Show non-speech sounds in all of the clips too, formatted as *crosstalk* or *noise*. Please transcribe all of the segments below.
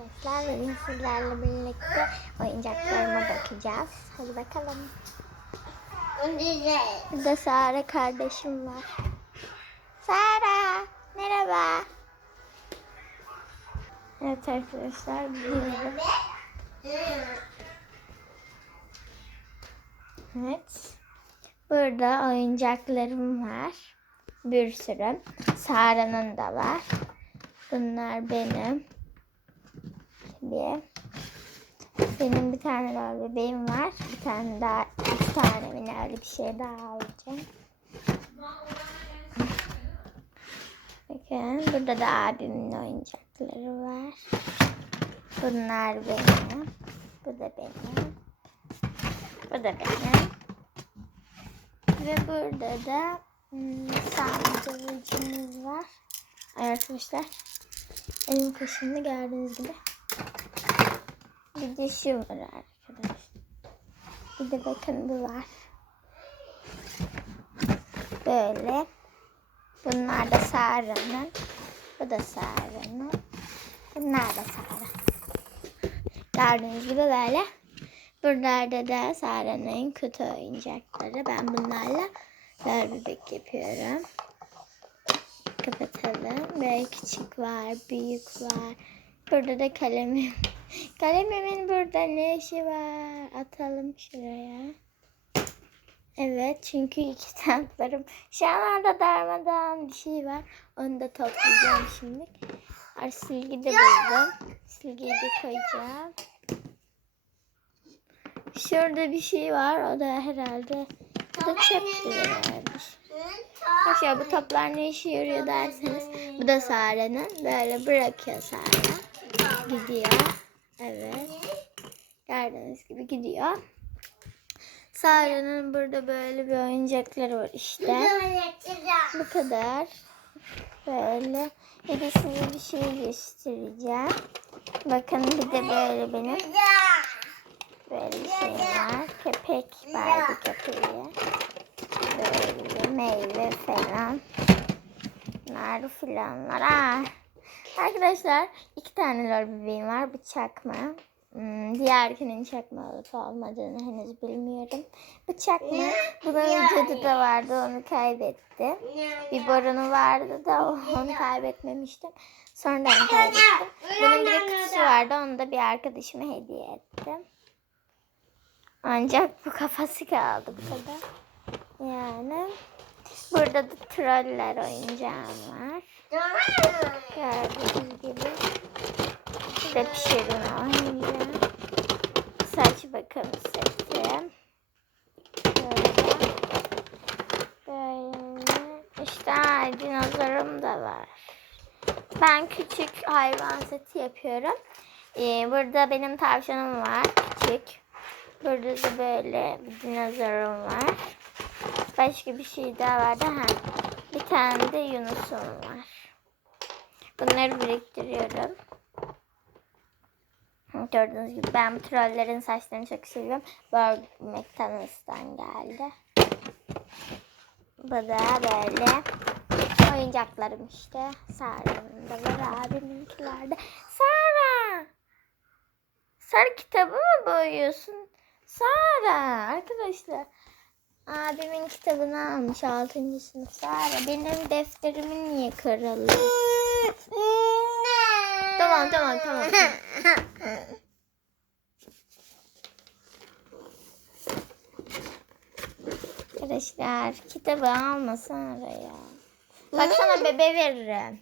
arkadaşlar. Bugün sizlerle birlikte oyuncaklarıma bakacağız. Hadi bakalım. Burada Sara kardeşim var. Sara, merhaba. Evet arkadaşlar, burada. Evet. Burada oyuncaklarım var. Bir sürü. Sara'nın da var. Bunlar benim. Tabii. Benim bir tane daha bebeğim var. Bir tane daha, iki tane mi bir şey daha alacağım. Bakın burada da abimin oyuncakları var. Bunlar benim. Bu da benim. Bu da benim. Ve burada da hmm, var. Arkadaşlar elim kaşındı gördüğünüz gibi. Bir de şu var arkadaşlar. Bir de bakın bu var. Böyle. Bunlar da Sara'nın. Bu da Sara'nın. Bunlar da Sara. Gördüğünüz gibi böyle. Buralarda da Sara'nın kutu oyuncakları. Ben bunlarla bebek yapıyorum. Kapatalım. Böyle küçük var, büyük var. Burada da kalemim. Kalemimin burada ne işi var? Atalım şuraya. Evet çünkü iki tanklarım. Şu anlarda darmadan bir şey var. Onu da toplayacağım şimdi. Ar silgi de buldum. Silgiyi de koyacağım. Şurada bir şey var. O da herhalde bu da çöp herhalde. Arkadaşlar bu toplar ne işe yarıyor derseniz bu da Sara'nın. Böyle bırakıyor Sara. Gidiyor. Evet. Gördüğünüz gibi gidiyor. Sara'nın burada böyle bir oyuncakları var işte. Bu kadar. Böyle. Bir de size bir şey göstereceğim. Bakın bir de böyle benim böyle bir şey var. Köpek Barbie köpeği. Böyle meyve falan. Nar falan var. Aa. Arkadaşlar iki tane lor bebeğim var. Bu çakma. Hmm, diğerkinin çakma olup olmadığını henüz bilmiyorum. Bu çakma. Bunun vücudu da vardı onu kaybetti. Bir borunu vardı da onu kaybetmemiştim. Sonradan kaybettim. Bunun bir de kutusu vardı. Onu da bir arkadaşıma hediye ettim. Ancak bu kafası kaldı bu kadar. Yani burada da troller oyuncağım var. Gördüğünüz gibi. Bir de pişirme oyuncağım. Saç bakım seti. Böyle. Böyle. İşte dinozorum da var. Ben küçük hayvan seti yapıyorum. Ee, burada benim tavşanım var. Küçük. Burada da böyle bir dinozorum var. Başka bir şey daha vardı. Ha. Bir tane de Yunus'um var. Bunları biriktiriyorum. Gördüğünüz gibi ben bu trollerin saçlarını çok seviyorum. Bird McDonald's'tan geldi. Bu da böyle oyuncaklarım işte. Sara'nın da var abiminkiler. Sara! Sara kitabı mı boyuyorsun? Sara! Arkadaşlar abimin kitabını almış 6. sınıf. Sara benim defterimin niye kırıldı? Tamam tamam tamam. Arkadaşlar kitabı almasana ya. Bak sana bebe veririm.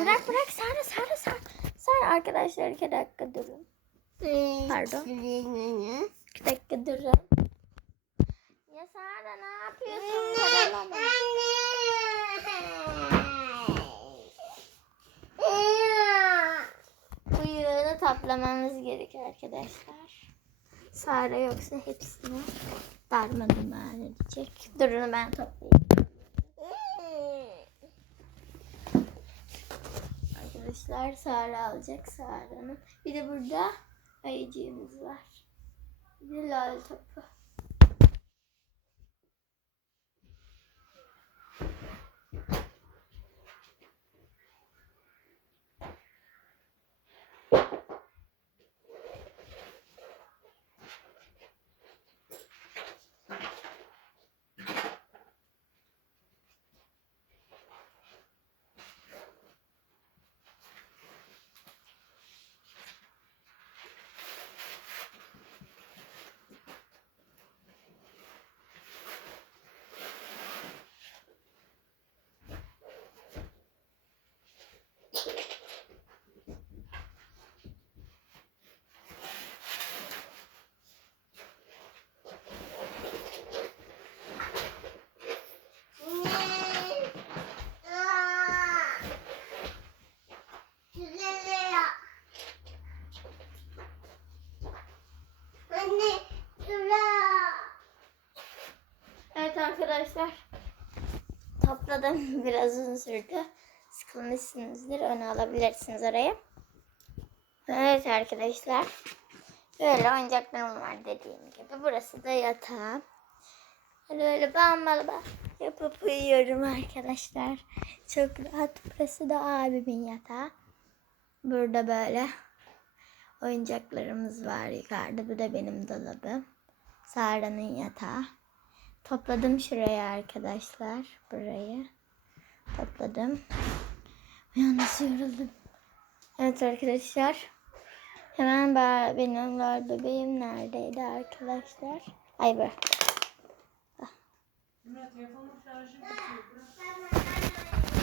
Bırak bırak Sara Sara Sara. Sara arkadaşlar iki dakika durun. Pardon. İki dakika durun. Ya Sara ne yapıyorsun? Karalama. Bu yığını toplamamız gerekiyor arkadaşlar. Sara yoksa hepsini darmadağın edecek. Durun ben toplayayım. Arkadaşlar Sara alacak Sara'nın. Bir de burada ayıcığımız var. Bir de lal topu. Topladım. *laughs* Biraz uzun sürdü. Sıkılmışsınızdır. Onu alabilirsiniz oraya. Evet arkadaşlar. Böyle oyuncaklarım var dediğim gibi. Burası da yatağım. Böyle bambalı ben yapıp uyuyorum arkadaşlar. Çok rahat. Burası da abimin yatağı. Burada böyle oyuncaklarımız var yukarıda. Bu da benim dolabım. Sara'nın yatağı. Topladım şuraya arkadaşlar. Burayı. Topladım. Yalnız yoruldum. Evet arkadaşlar. Hemen benim lol bebeğim neredeydi arkadaşlar? Ay.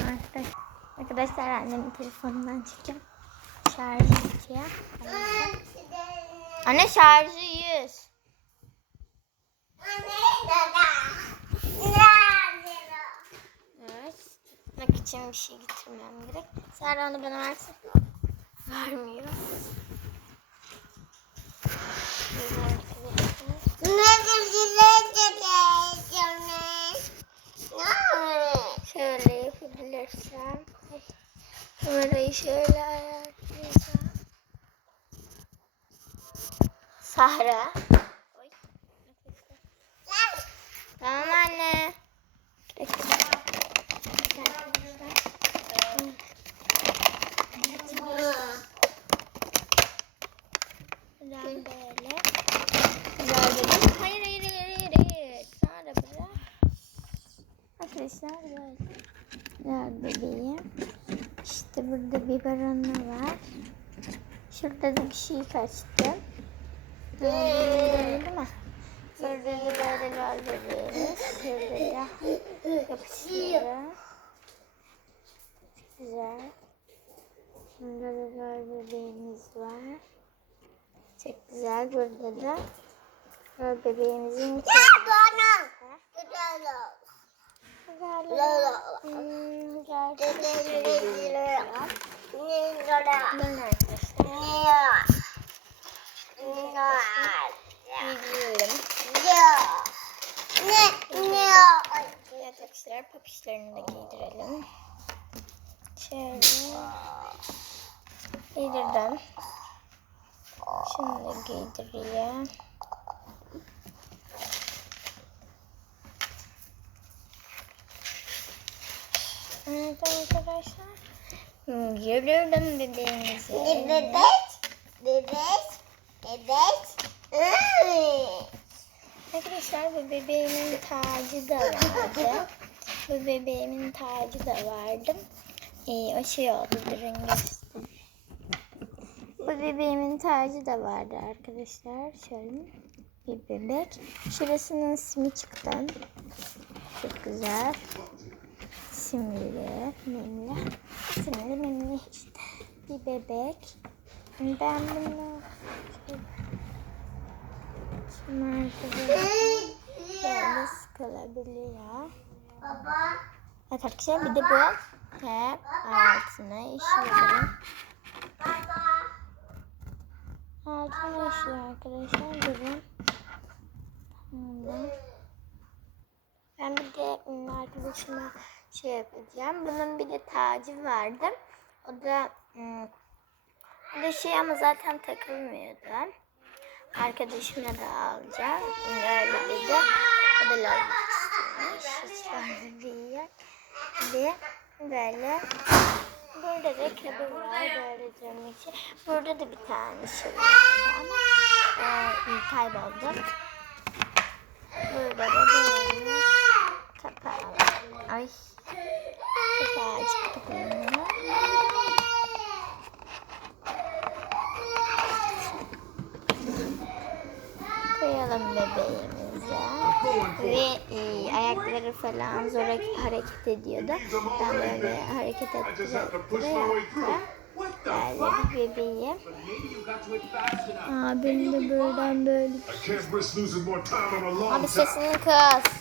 Arkadaş- Arkadaşlar annemin telefonundan çekeyim. Şarjı bitiyor. Anne şarjı 100. Evet. Tutmak için bir şey getirmem gerek. Onu bana versin. Vermiyor. Şöyle yapabilirsem. Ay, Kamerayı şöyle ayarlayacağım. Sahra. Oy. Tamam anne. Bekle. Güzel böyle. Güzel böyle. Hayır hayır hayır hayır hayır. Sonra bırak. Böyle. Güzel bebeğim. İşte burada biberonu var. Şurada da bir şey kaçtı. Değil mi? Burada da böyle bebeğimiz. Şurada da yapıştırıyorum. Güzel. Burada da lol bebeğimiz var. Çok güzel. Burada da bebeğimizin bir tane var. Güzel. Bunun arkadaşlar. Papişlerini de giydirelim. Şöyle. Giydirdim. Da giydireyim. Evet arkadaşlar. Giydirdim bebeğimizi. Arkadaşlar bu bebeğimin tacı da vardı. bu bebeğimin tacı da vardı. Ee, o şey oldu durun göstereyim. Bu bebeğimin tacı da vardı arkadaşlar. Şöyle bir bebek. Şurasının simi çıktı. Çok güzel. Simli, mimli. Simli, mimli işte. Bir bebek. Ben bunu arkadaşlar böyle sıkılabiliyor. Evet arkadaşlar bir de bu hep altına işliyorum. Altına işliyor arkadaşlar. Durun. Ben bir de ım, arkadaşıma şey yapacağım. Bunun bir de tacı vardı. O da ım, o da şey ama zaten takılmıyordu. Arkadaşıma da alacağım. Öyle dedi. O da lol istiyormuş. Hiç fazla değil. Ve böyle burada da kabı var böyle durmak için. Burada da bir tane şey vardı ama e, kayboldu. Burada da böyle kapağı var. Ay. Kapağı. Koyalım bebeğimize. Ve e, ayakları falan zor hareket ediyordu. Ben böyle hareket. Böyle bir bebeğim. Abim de buradan böyle. I can't risk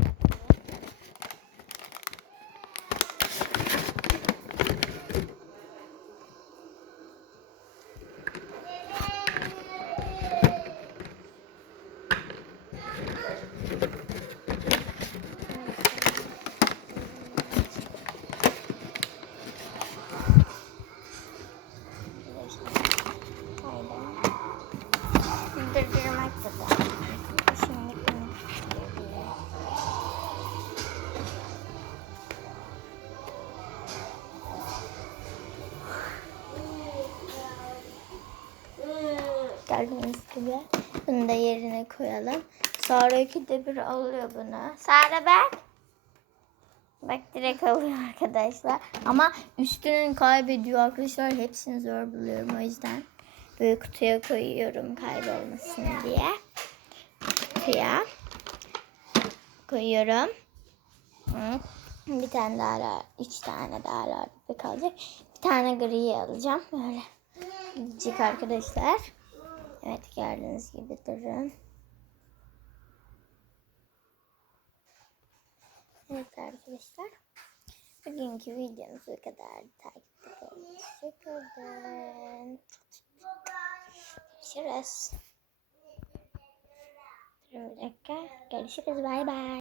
ikide bir alıyor bunu. Sara bak. Bak direkt alıyor arkadaşlar. Ama üstünün kaybediyor arkadaşlar. Hepsini zor buluyorum o yüzden. Böyle kutuya koyuyorum kaybolmasın diye. Kutuya koyuyorum. Bir tane daha, la- üç tane daha larva kalacak. Bir tane griyi alacağım. Böyle. Gidecek arkadaşlar. Evet gördüğünüz gibi durun. Evet arkadaşlar. Bugünkü videomuz bu kadar. Takipte kalın. Hoşçakalın. Görüşürüz. Bir dakika. Görüşürüz. Bay bay.